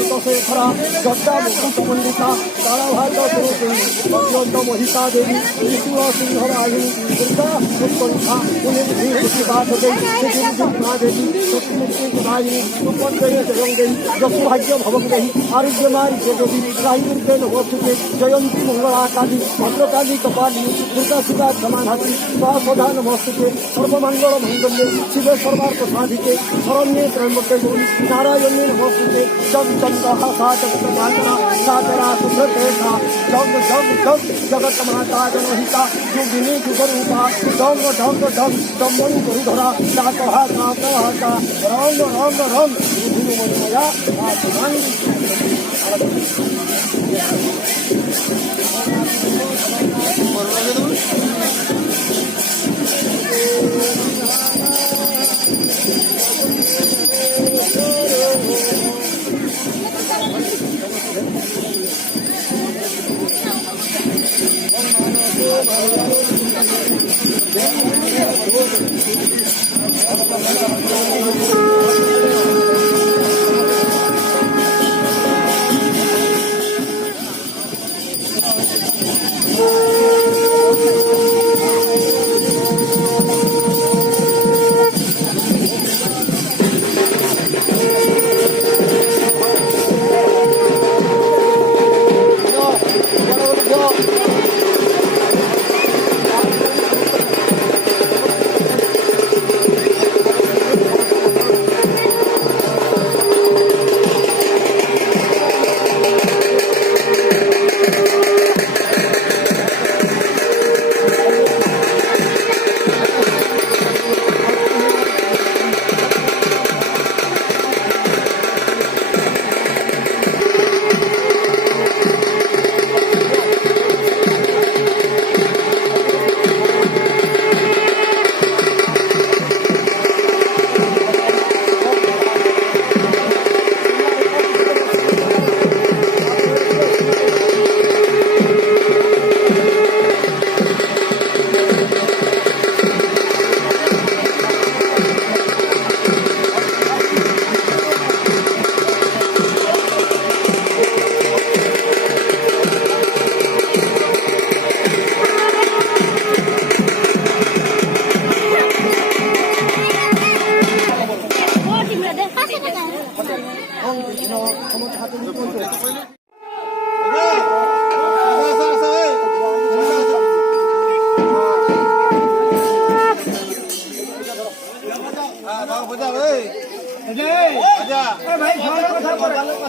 ऋतुशेखरा जटा मुकुटमंडिता कालाभात स्वरूपिणी अत्यंत महिषा देवी त्रिशूल सिंहवाहिनी दुर्गा उत्कंठा देवी शक्तिमुक्तिदायिनी सुपंजय जयंगई जसुभाग्य भवंगई आरोग्यमाय जगदी राहिदुर्गे नमोस्तुते जयंती मंगलाकाली भद्रकाली कपाली दुर्गा सुधा समाधात्री स्वासदा नमोस्तुते सर्वमंगल मंगल्ये शिवे सर्वार्थ साधिके शरण्ये त्र्यंबके गौरी नारायणे नमोस्तुते जग चंद्रः साचक्रमांगना साचरा सुभ्रतेषा जग जग जग जगत माता जनहिता योगिनी जुगरूपा डंग डंग डंग डम्बन गुरुधरा डाकहा काकहा का रंग रंग रंग गुरुमणिमया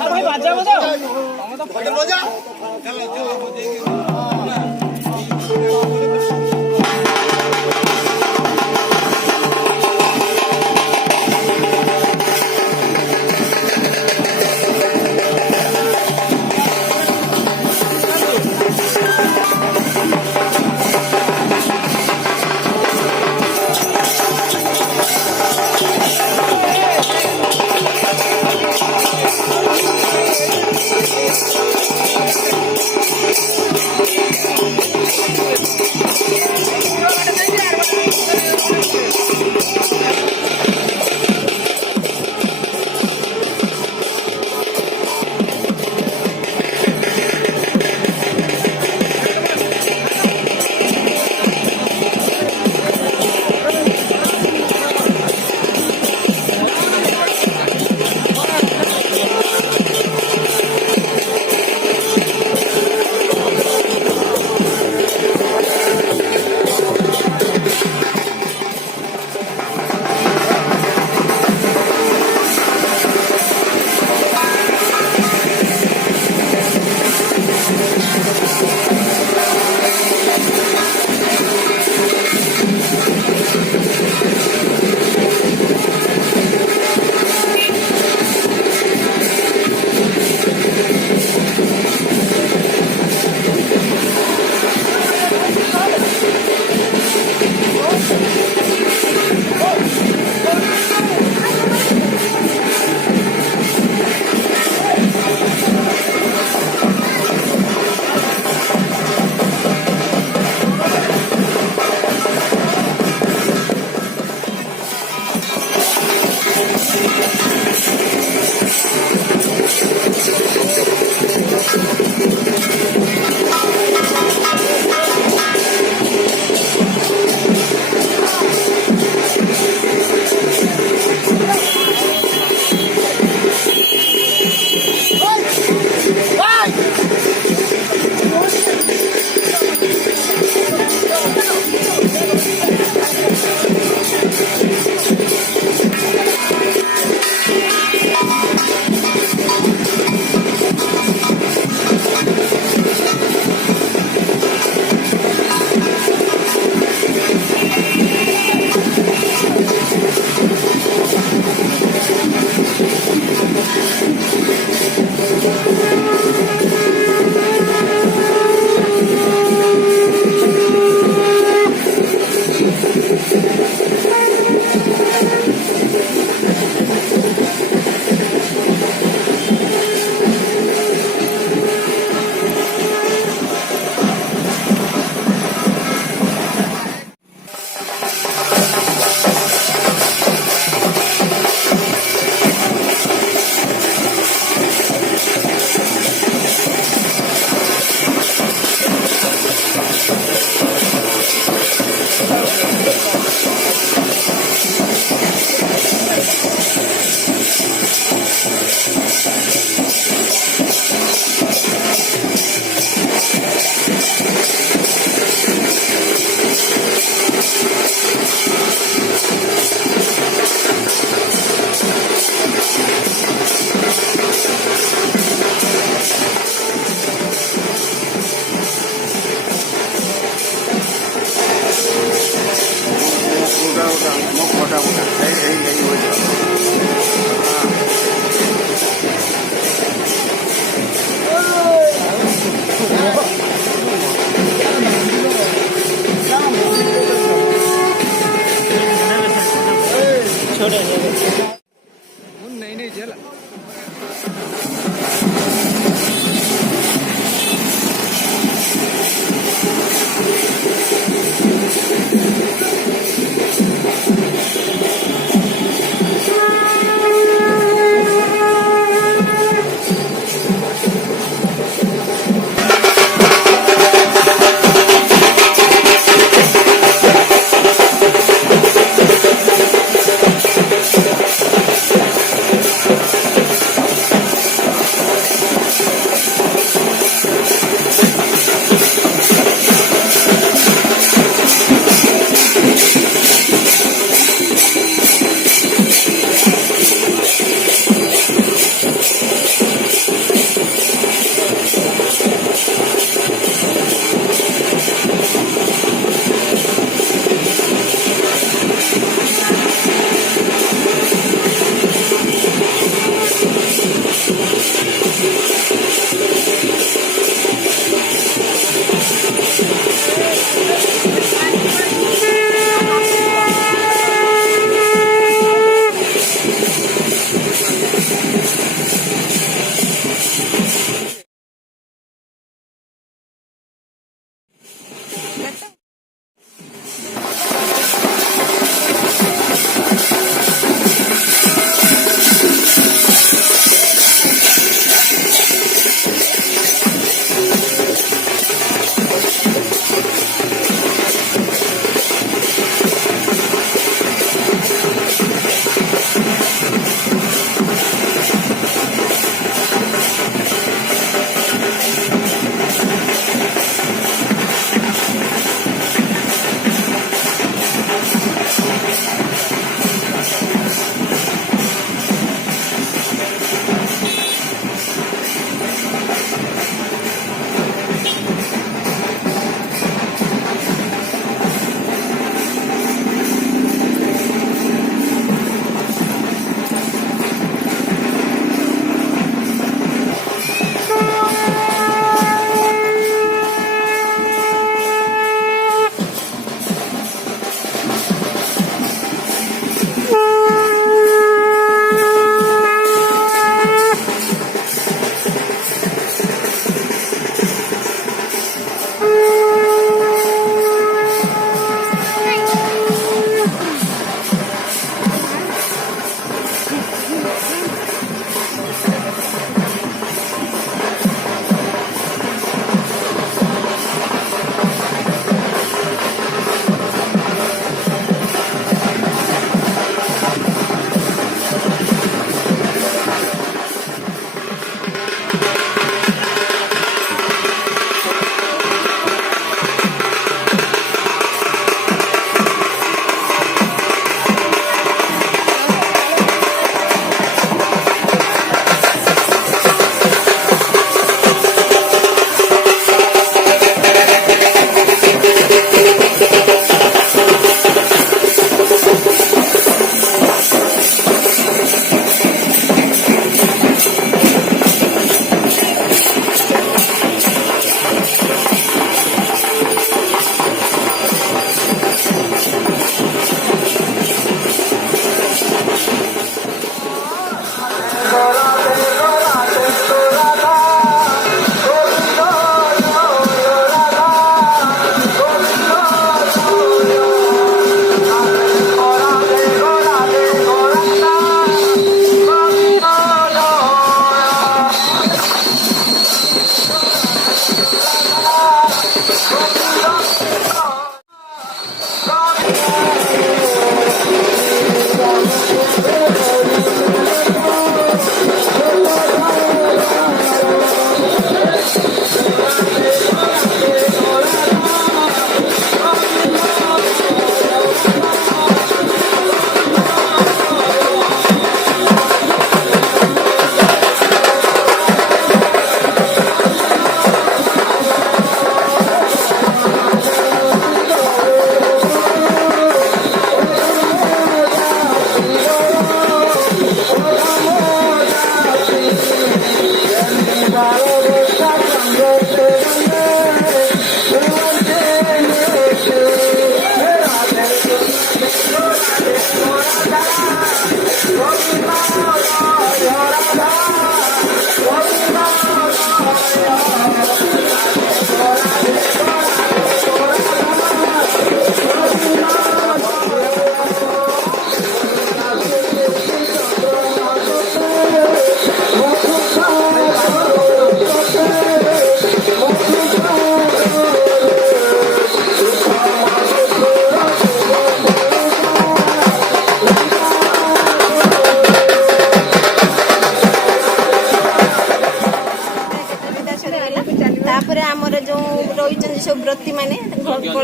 भाई बाजा बजाओ Thank you. नहीं नहीं चला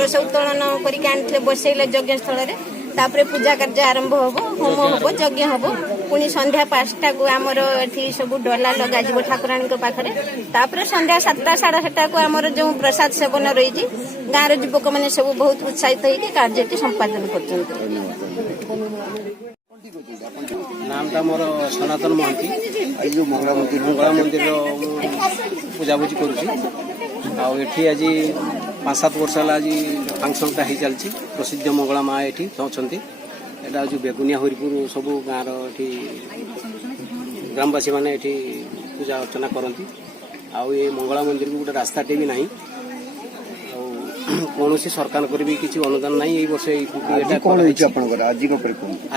कलश उत्तोलन करके आनी बसैले यज्ञ स्थल रे तापर पूजा कार्य आरंभ हम होम हम यज्ञ हम पुणी संध्या 5टा को आमर एठी सब डला लगा जीव ठाकुराणी पाखरे तापर संध्या 7टा 7:30 को आमर जो प्रसाद सेवन रही गाँव युवक मैंने सब बहुत उत्साहित होकर कार्य संपादन कर नामटा मोर सनातन महंती आज मंगला मंदिर पूजापूजी करुँची आज 5-7 वर्ष है आज फंक्शनटा हो चलती प्रसिद्ध मंगला माँ ये अच्छा यहाँ हूँ बेगुनिया हरिपुर सब गाँव ये ग्रामवासी मैंने ये पूजा अर्चना करती आउ ये मंगला मंदिर को गोटे रास्ताटे भी ना कौन सरकार भी किसी अनुदान ना ये वर्ष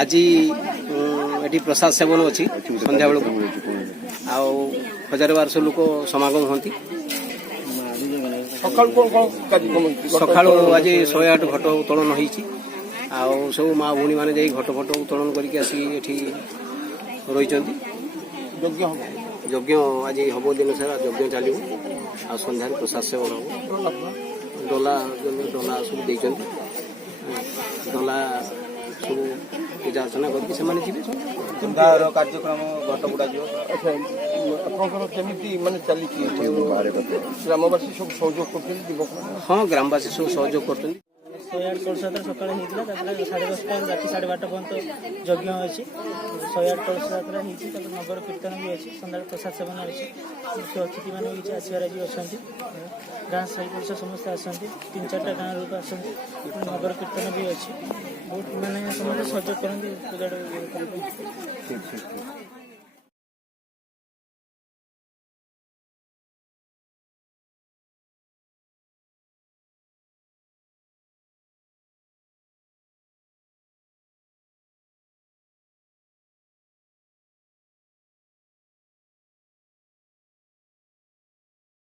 आज ये प्रसाद सेवन अच्छी संध्या बेलू आउ 1000-1200 लोक समागम होती सका आज 108 घट उत्तोलन होती सब माँ भूणी मैंने जा घट फट उत्तोलन करके आसिक रही यज्ञ आज हम दिन सारा यज्ञ चलो आ सन्धार प्रसाद सेवन हम डला सब देते डला सब पूजा अर्चना करके कार्यक्रम घट गुड़ा माने चली ग्रामवासी सब सहयोग कर हाँ ग्रामवासी सब सहयोग कर 108 कलश सका होता 10:30 राति 12:30 पर्यंत यज्ञ अच्छी 108 कलश यात्रा होती नगर कीर्तन भी अच्छी सन्ध्या प्रसाद सेवन अच्छी मुख्य अतिथि मैंने भी आसबार आज अच्छा गाँ साई पड़ोसा समस्ते आसती 3-4टा गाँव लोक आसती नगर कीर्तन भी अच्छी बहुत मैंने समस्त सहयोग करती पूजा।